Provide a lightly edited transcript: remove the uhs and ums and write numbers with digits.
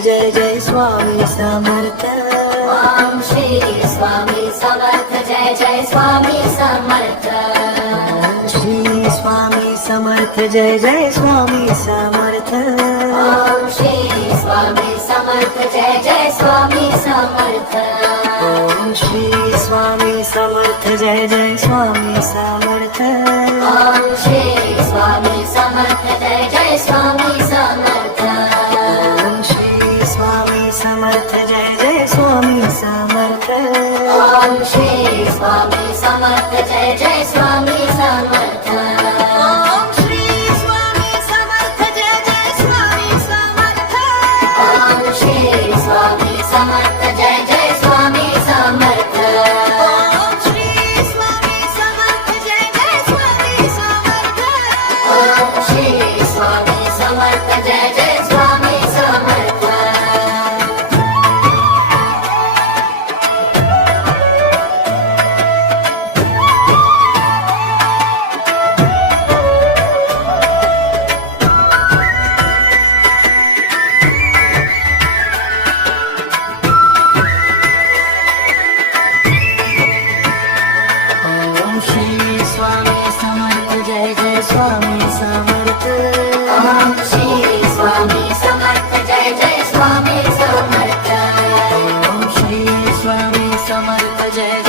Jai Jai Swami Samarth. Om Shri Swami Samarth Jai Jai Swami Samarth. Om Shri Swami Samarth Jai Jai Swami Samarth. Om Shri Swami Samarth Jai Jai Swami Samarth. Om Shri Swami Samarth Jai Jai Swami Samarth. Om Shri Swami Samarth Jai Jai Swami Samarth. Om Shri Swami Samarth Jai Jai Swami Samarth. Om Shri Swami Samarth Jai Jai Swami Samarth. Om Shri Swami Samarth Jai Jai Swami Samarth. Om Shri Swami Samarth Jai Jai Swami Samarth. Om Shri Swami Samarth Jai Jai Swami Samarth. Om Shri Swami Samarth Jai Jai Swami Samarth. Om Shri Swami Samarth Jai Jai Swami Samarth. Om Shri Swami Samarth Jai Jai Swami Samarth. Om Shri Swami Samarth Jai